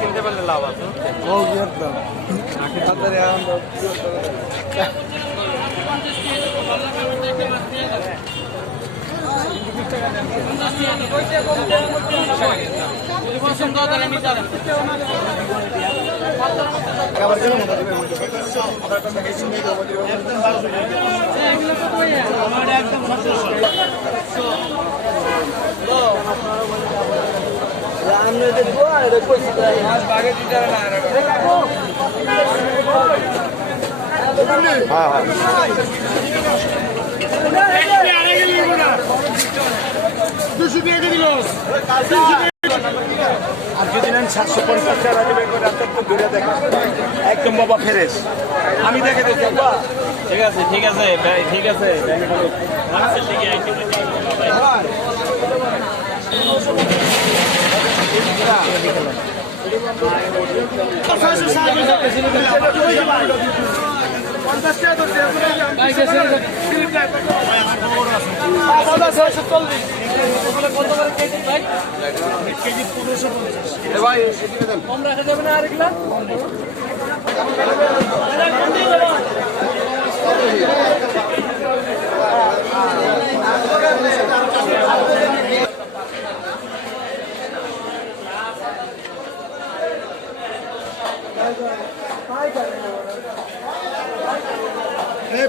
কিনতে পারলে লাভ আছে। আর যদি নেন 750 টাকা দেবে দূরে দেখেন একদম বাবা ফেরেশ। আমি দেখে দিচ্ছি। ঠিক আছে ঠিক আছে ঠিক আছে। কম রাখা যাবে না আরেকলা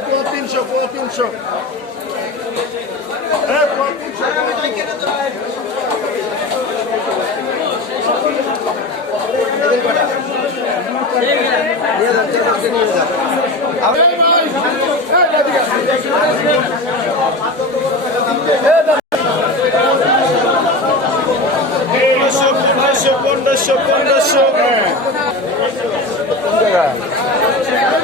পুরো 300 পুরো 300 1500